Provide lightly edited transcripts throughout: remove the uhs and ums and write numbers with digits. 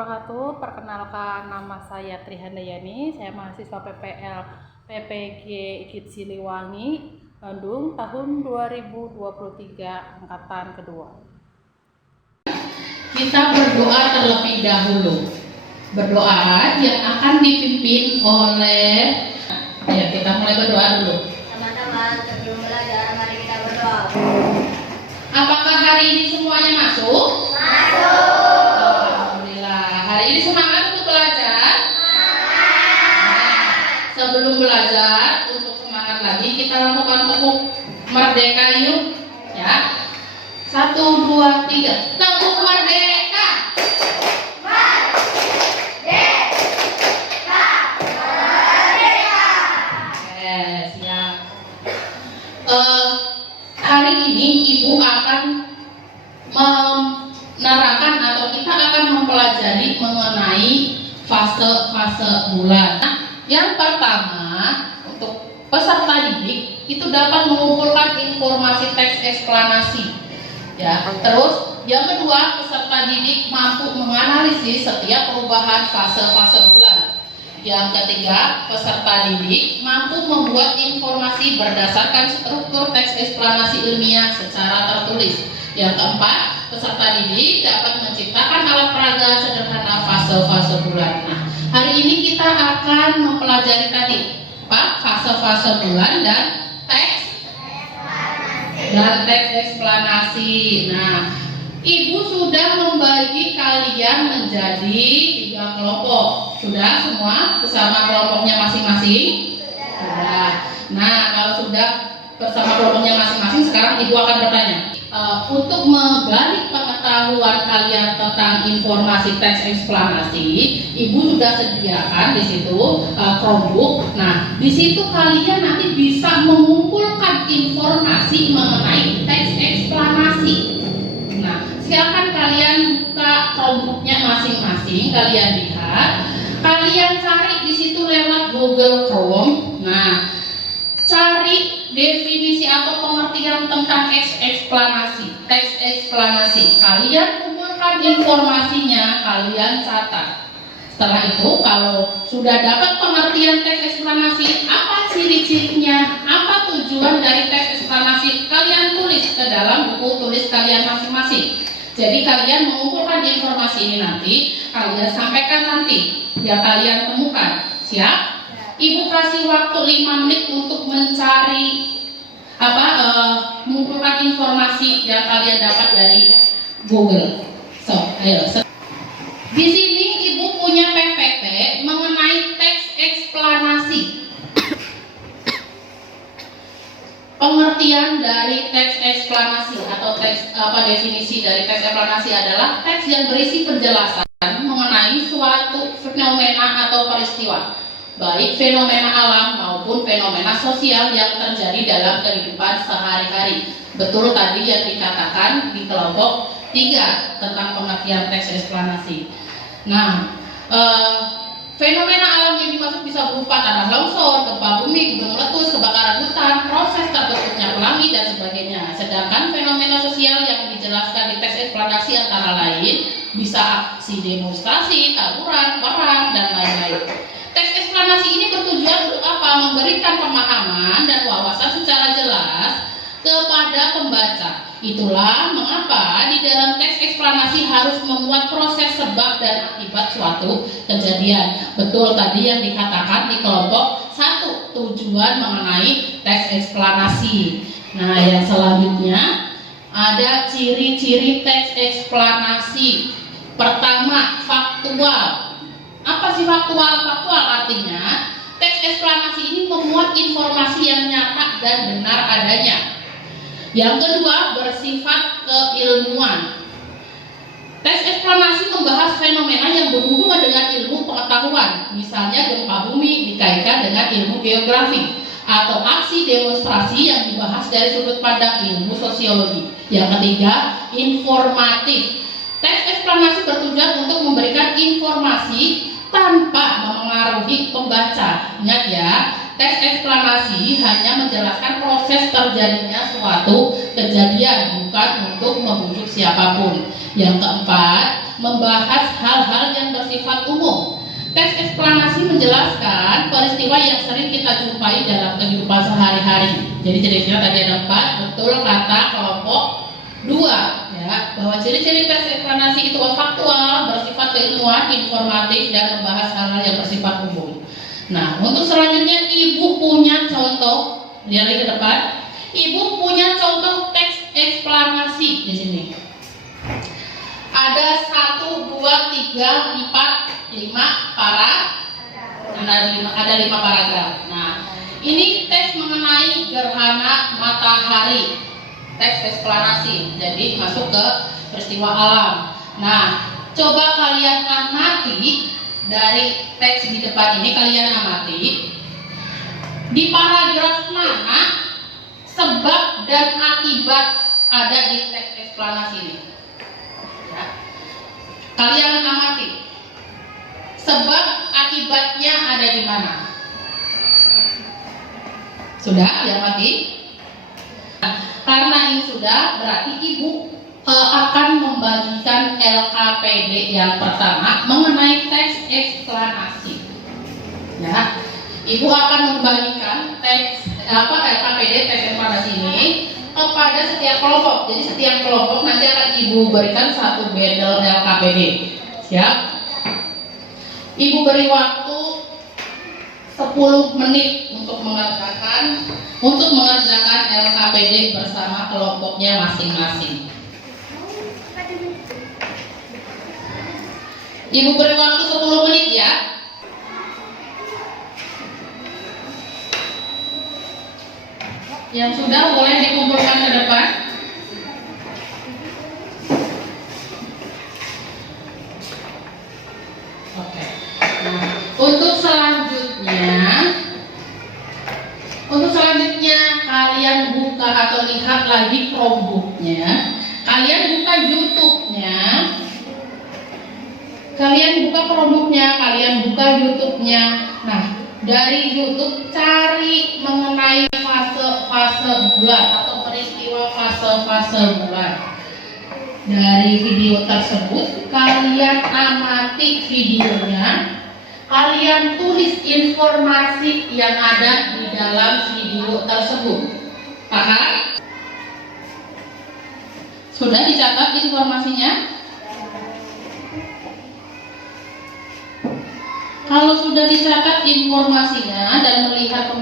wabarakatuh. Perkenalkan, nama saya Trihandayani. Saya mahasiswa PPL PPG IKIP Siliwangi, Bandung, tahun 2023, angkatan kedua. Kita berdoa terlebih dahulu. Berdoa yang akan dipimpin oleh, ya kita mulai berdoa dulu. Teman-teman, sebelum belajar, mari kita berdoa. Apakah hari ini semuanya masuk? Alhamdulillah. Hari ini semangat untuk belajar? Sebelum belajar, untuk semangat lagi, kita lakukan tepuk merdeka yuk. Ya. 1, 2, 3. Tepuk merdeka. Siap. Hari ini Ibu akan menerangkan atau kita akan mempelajari mengenai fase-fase bulan. Yang pertama, untuk peserta didik itu dapat mengumpulkan informasi teks eksplanasi. Ya, terus yang kedua, peserta didik mampu menganalisis setiap perubahan fase-fase bulan. Yang ketiga, peserta didik mampu membuat informasi berdasarkan struktur teks eksplanasi ilmiah secara tertulis. Yang keempat, peserta didik dapat menciptakan alat peraga sederhana fase-fase bulan. Nah, hari ini kita akan mempelajari tadi fase-fase bulan dan teks eksplanasi. Nah, Ibu sudah membagi kalian menjadi 3 kelompok. Sudah semua bersama kelompoknya masing-masing? Sudah. Nah, kalau sudah bersama kelompoknya masing-masing, sekarang Ibu akan bertanya. Untuk menggali pengetahuan kalian tentang informasi teks eksplanasi, Ibu sudah sediakan di situ Chromebook. Nah, di situ kalian nanti bisa mengumpulkan informasi mengenai teks eksplanasi. Nah, silakan kalian buka Chromebooknya masing-masing, kalian lihat, kalian cari di situ lewat Google Chrome. Nah, cari definisi atau pengertian tentang teks eksplanasi. Kalian kumpulkan informasinya, kalian catat. Setelah itu, kalau sudah dapat pengertian teks eksplanasi, apa ciri-cirinya, apa tujuan dari teks eksplanasi, kalian tulis ke dalam buku tulis kalian masing-masing. Jadi kalian mengumpulkan informasi ini nanti, kalian sampaikan nanti yang kalian temukan. Siap? Ibu kasih waktu 5 menit untuk mencari mengumpulkan informasi yang kalian dapat dari Google. Ayo. Di sini Ibu punya PPT mengenai teks eksplanasi. Pengertian dari teks eksplanasi atau definisi dari teks eksplanasi adalah teks yang berisi penjelasan mengenai suatu fenomena atau peristiwa, baik fenomena alam maupun fenomena sosial yang terjadi dalam kehidupan sehari-hari. Betul tadi yang dikatakan di kelompok 3 tentang pengertian teks eksplanasi. Nah, fenomena alam yang dimaksud bisa berupa tanah longsor, gempa bumi, gunung meletus, kebakaran hutan, proses terbentuknya pelangi dan sebagainya. Sedangkan fenomena sosial yang dijelaskan di teks eksplanasi antara lain bisa aksi demonstrasi, tawuran, perang, dan lain-lain. Teks eksplanasi ini bertujuan untuk apa? Memberikan pemahaman dan wawasan secara jelas kepada pembaca. Itulah mengapa di dalam teks eksplanasi harus memuat proses sebab dan akibat suatu kejadian. Betul tadi yang dikatakan di kelompok 1, tujuan mengenai teks eksplanasi. Nah, yang selanjutnya ada ciri-ciri teks eksplanasi. Pertama, faktual. Apa sih faktual? Faktual artinya teks eksplanasi ini memuat informasi yang nyata dan benar adanya. Yang kedua, bersifat keilmuan. Teks eksplanasi membahas fenomena yang berhubungan dengan ilmu pengetahuan. Misalnya gempa bumi dikaitkan dengan ilmu geografi, atau aksi demonstrasi yang dibahas dari sudut pandang ilmu sosiologi. Yang ketiga, informatif. Teks eksplanasi bertujuan untuk memberikan informasi tanpa memengaruhi pembaca. Ingat ya, teks eksplanasi hanya menjelaskan proses terjadinya suatu kejadian, bukan untuk membujuk siapapun. Yang keempat, membahas hal-hal yang menjelaskan peristiwa yang sering kita jumpai dalam kehidupan sehari-hari. Jadi ciri-ciri tadi ada 4, betul kata kelompok 2, ya, bahwa ciri-ciri teks eksplanasi itu faktual, bersifat keilmuan, informatif, dan membahas hal-hal yang bersifat umum. Nah, untuk selanjutnya ibu punya contoh, lihat lagi ke depan. Ibu punya contoh teks eksplanasi di sini. Ada 1, 2, 3, 4, 5 ada 5 paragraf. Nah, ini teks mengenai gerhana matahari, teks eksplanasi. Jadi masuk ke peristiwa alam. Nah, coba kalian amati dari teks di depan ini, kalian amati di paragraf mana sebab dan akibat ada di teks eksplanasi ini. Ya. Kalian amati sebab akibatnya ada di mana. Sudah diamati? Nah, karena ini sudah, berarti ibu akan membagikan LKPD yang pertama mengenai teks eksplanasi. Ya, ibu akan membagikan teks LKPD teks eksplanasi ini kepada setiap kelompok. Jadi setiap kelompok nanti akan ibu berikan 1 bundle LKPD. Siap? Ibu beri waktu 10 menit untuk mengerjakan LKPD bersama kelompoknya masing-masing. Ibu beri waktu 10 menit ya. Yang sudah boleh dikumpulkan ke depan. Oke. Nah, untuk selanjutnya kalian buka atau lihat lagi Chromebook-nya. Kalian buka YouTube-nya. Kalian buka YouTube-nya. Nah, dari YouTube cari mengenai fase-fase bulan atau peristiwa fase-fase bulan. Dari video tersebut kalian amati videonya, kalian tulis informasi yang ada di dalam video tersebut. Paham? Sudah dicatat informasinya? Kalau sudah dicatat informasinya dan melihat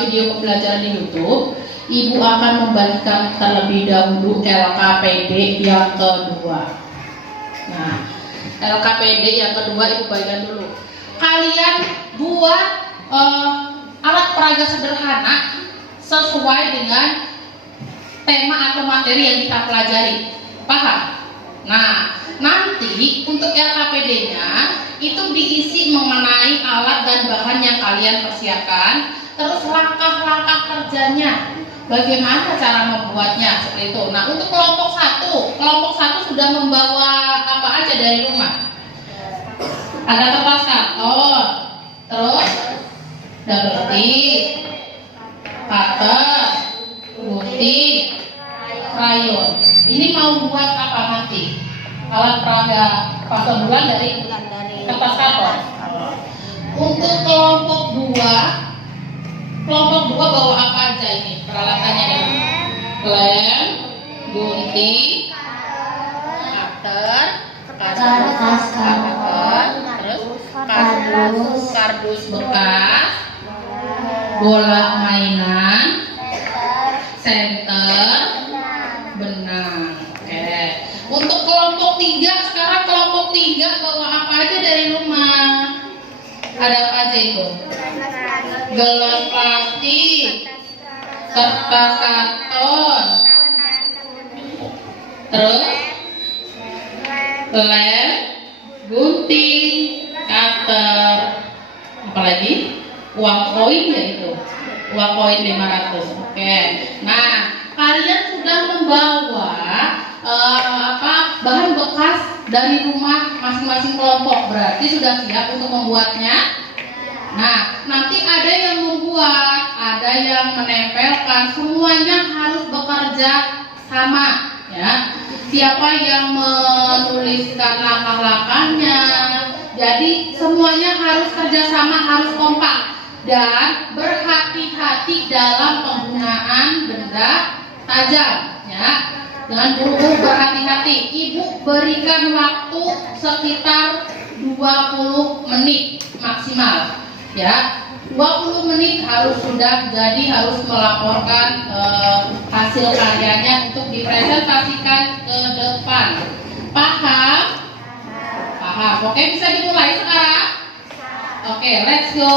video pembelajaran di YouTube, ibu akan membagikan terlebih dahulu LKPD yang kedua. Nah, LKPD yang kedua ibu bagikan dulu. Kalian buat alat peraga sederhana sesuai dengan tema atau materi yang kita pelajari. Paham? Nah, nanti untuk LKPD-nya itu diisi mengenai alat dan bahan yang kalian persiapkan, terus langkah-langkah kerjanya, bagaimana cara membuatnya, seperti itu. Nah, untuk kelompok satu sudah membawa apa aja dari rumah? Ada kertas karton, terus double tip, cutter, gunting, krayon. Ini mau buat apa nanti? Alat peraga fase bulan dari kertas karton. Untuk kelompok 2 bawa apa aja ini peralatannya? Lem, gunting, cutter, terus kardus bekas, bola mainan, senter, benang. Oke. Untuk kelompok 3 sekarang kelompok 3 bawa apa aja dari rumah? Ada apa aja itu? Gelas plastik, kertas karton, terus lem, gunting, cutter, apalagi uang koin ya itu, uang koin 500. Oke. Nah, kalian sudah membawa bahan bekas dari rumah masing-masing kelompok, berarti sudah siap untuk membuatnya. Nah, nanti ada yang membuat, ada yang menempelkan, semuanya harus bekerja sama, ya. Siapa yang menuliskan langkah-langkahnya, jadi semuanya harus kerjasama, harus kompak dan berhati-hati dalam penggunaan benda tajam, ya. Dengan guru berhati-hati. Ibu berikan waktu sekitar 20 menit maksimal, ya. 20 menit harus sudah, jadi harus melaporkan hasil karyanya untuk dipresentasikan ke depan. Paham? Paham. Oke, bisa dimulai sekarang? Oke, let's go.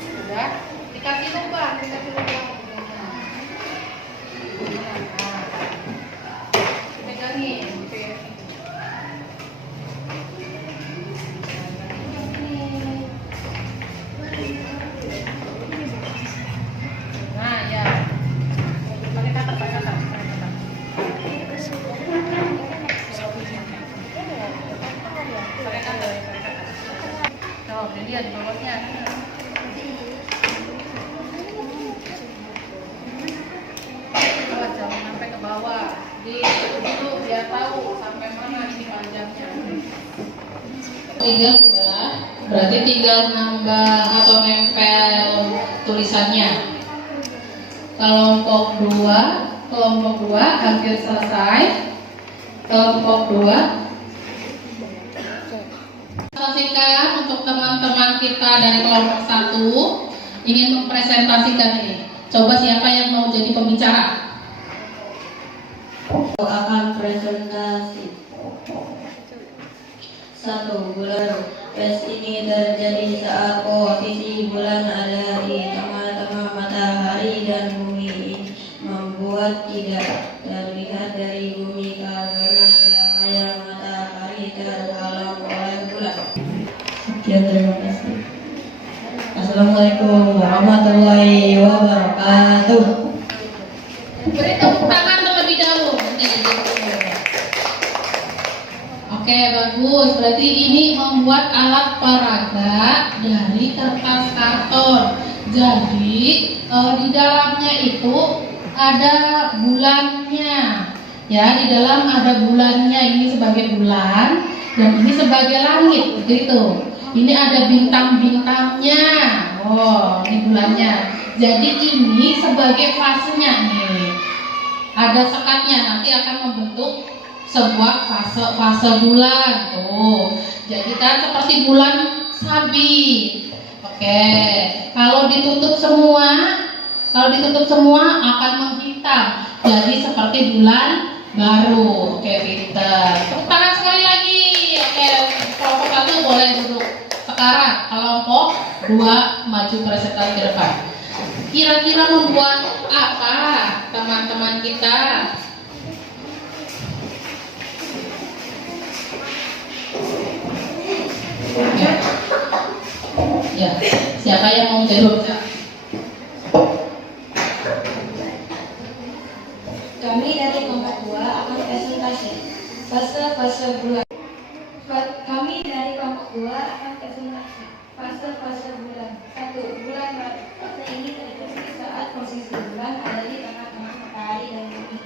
Sudah dikasih lubang, pegangin. Nah, ya. Pakai kata, pakai kata. Pakai kata. Tuh, dilihat di bawahnya. Jangan sampai ke bawah. Di dulu biar tahu sampai mana ini panjangnya. Tiga sudah, berarti tinggal nambah atau nempel tulisannya. Kelompok dua hampir selesai. Kelompok 2. Presentasikan untuk teman-teman kita dari kelompok 1 ingin mempresentasikan ini. Coba siapa yang mau jadi pembicara? Akan presentasi. 1. Bulan. Tes ini terjadi saat posisi bulan ada di tengah-tengah matahari dan bumi ini membuat tidak terlihat dari bumi karena cahaya matahari terhalang oleh bulan. Sekian, terima kasih. Assalamualaikum warahmatullahi wabarakatuh. Beri tepuk tangan terlebih dahulu. Oke, bagus. Berarti ini membuat alat peraga dari kertas karton. Jadi di dalamnya itu ada bulannya. Ya, di dalam ada bulannya. Ini sebagai bulan dan ini sebagai langit, begitu. Ini ada bintang-bintangnya. Oh, ini bulannya. Jadi ini sebagai fasenya nih. Ada sekatnya, nanti akan membentuk sebuah fase bulan tuh. Jadi kan seperti bulan sabit. Oke. Kalau ditutup semua akan menghitam. Jadi seperti bulan baru. Oke, pinter. Tepuk tangan sekali lagi. Oke, kelompok 1 boleh duduk. Sekarang kelompok 2 maju presentasi ke depan. Kira-kira membuat apa teman-teman kita? Ya, siapa yang mau jawab? Kami dari kelompok 2 akan presentasi fase bulan. Kami dari kelompok 2 akan presentasi fase bulan. 1. Bulan baru. Fase ini terjadi saat posisi bulan ada di tengah-tengah matahari dan bumi.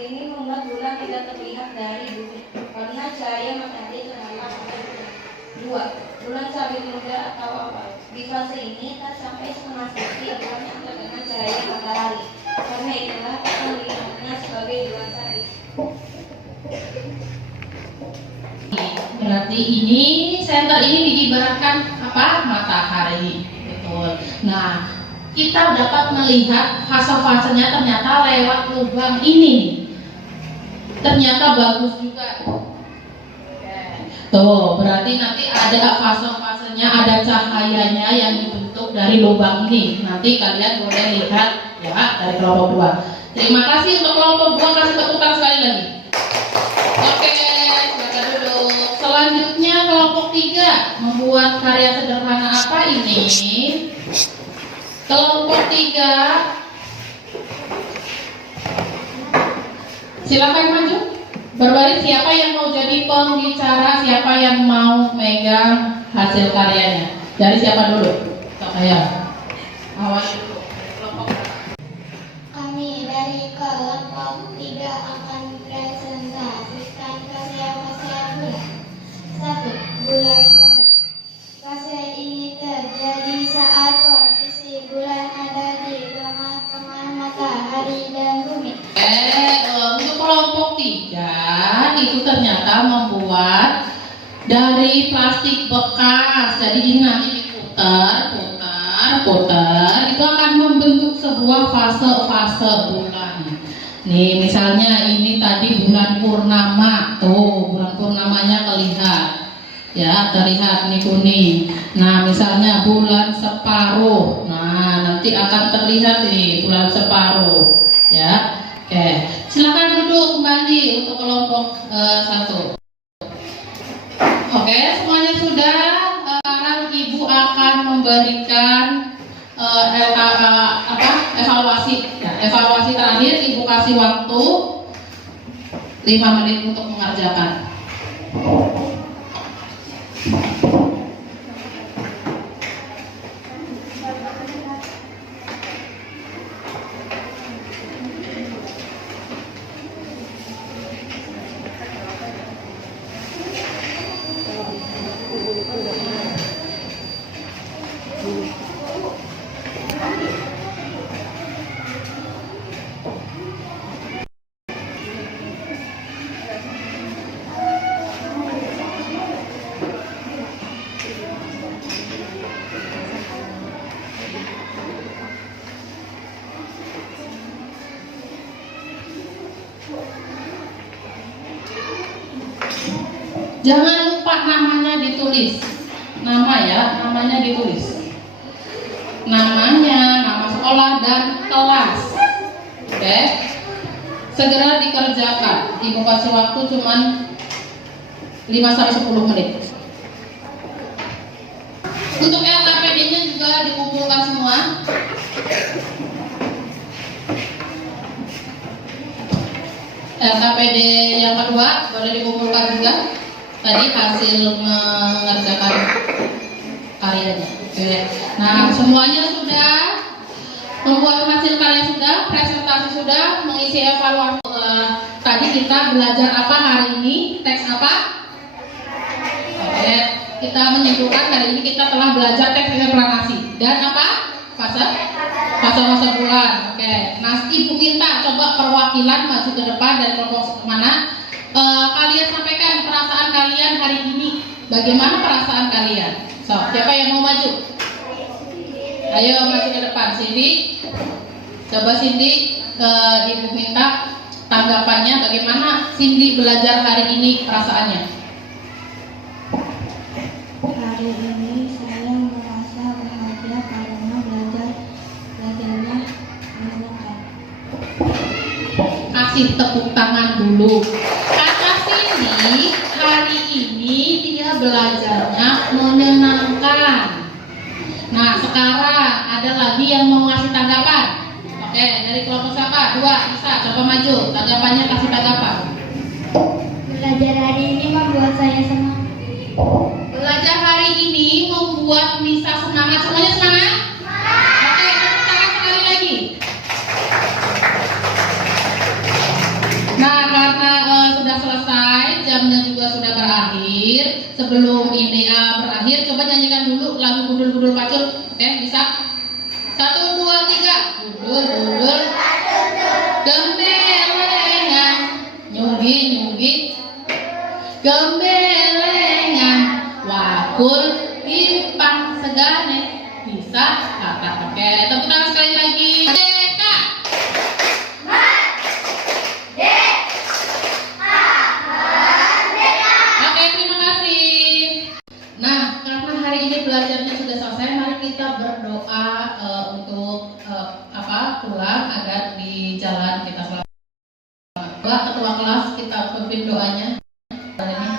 Ini membuat bulan tidak terlihat dari bumi karena cahaya matahari terhalang oleh bulan. 2. Bulan sabit muda atau apa? Di fase ini tak sampai setengah sesi bulan yang terkena cahaya matahari. Karena itulah kita melihatnya sebagai bulan sabit. Berarti ini center ini diibaratkan apa? Matahari. Betul. Nah, kita dapat melihat fase-fasenya ternyata lewat lubang ini. Ternyata bagus juga. Tuh, berarti nanti ada fase-fasenya, ada cahayanya yang dibentuk dari lubang ini. Nanti kalian boleh lihat ya dari kelompok 2. Terima kasih untuk kelompok 2, kasih tepuk tangan sekali lagi. Oke, silakan duduk. Selanjutnya kelompok 3 membuat karya sederhana apa ini? Kelompok 3 silakan maju. Berbaris, siapa yang mau jadi pembicara, siapa yang mau megang hasil karyanya? Dari siapa dulu? Saya. Awal dulu. Kelompok Kami dari kelompok 3 akan presentasikan karya-karya bulan. 1. Bulan baru. Karya ini terjadi saat posisi bulan ada di tengah-tengah matahari dan bumi. Untuk kelompok 3 itu ternyata membuat dari plastik bekas. Jadi ini nanti diputar, itu akan membentuk sebuah fase-fase bulan. Nih misalnya ini tadi bulan purnama, tuh bulan purnamanya terlihat nih kuning. Nah misalnya bulan separuh, nah nanti akan terlihat nih bulan separuh, ya. Oke, silakan duduk kembali untuk kelompok 1. Oke, semuanya sudah. Sekarang Ibu akan memberikan evaluasi. Ya, evaluasi terakhir Ibu kasih waktu 5 menit untuk mengerjakan. Jangan lupa namanya ditulis. Namanya ditulis. Namanya, nama sekolah dan kelas. Oke. Segera dikerjakan. Ibu kasih waktu cuman 5-10 menit. Untuk LKPD-nya juga dikumpulkan semua. LKPD yang kedua boleh dikumpulkan juga. Tadi hasil mengerjakan karyanya. Oke. Nah, semuanya sudah membuat hasil karya sudah, presentasi sudah, mengisi evaluasi. Tadi kita belajar apa hari ini? Teks apa? Oke. Kita menyimpulkan hari ini kita telah belajar teks eksplanasi dan apa? Fase bulan. Oke. Nah, Ibu minta coba perwakilan maju ke depan dari kelompok mana? Kalian sampaikan perasaan kalian hari ini. Bagaimana perasaan kalian? So, siapa yang mau maju? Ayo maju ke depan. Cindy, coba Cindy, Ibu minta tanggapannya bagaimana Cindy belajar hari ini perasaannya. Hari ini saya merasa bahagia karena belajarnya menyenangkan. Kasih tepuk tangan dulu. Kata Cindy, hari ini dia belajarnya menyenangkan. Nah, sekarang ada lagi yang mau ngasih tanggapan. Oke, dari kelompok siapa? 2, bisa coba maju. Tanggapannya kasih tanggapan. Belajar hari ini membuat saya senang. Belajar hari ini membuat Nisa semangat. Semuanya semangat? Oke, tepuk tangan sekali lagi. Nah, karena sudah selesai, jamnya juga sudah berakhir. Sebelum ini berakhir, coba nyanyikan dulu lagu Gundul-Gundul Pacul. Oke, bisa? 1, 2, 3. Gundul-gundul gembelengan, nyugi-nyugi gembelengan, wakul impang segane. Bisa? Kata. Oke, tepuk tangan sekali lagi. Oke, terima kasih. Nah, karena hari ini belajarnya sudah selesai, mari kita berdoa untuk pulang agar di jalan kita selamat. Ketua kelas kita pimpin doanya. Hari ini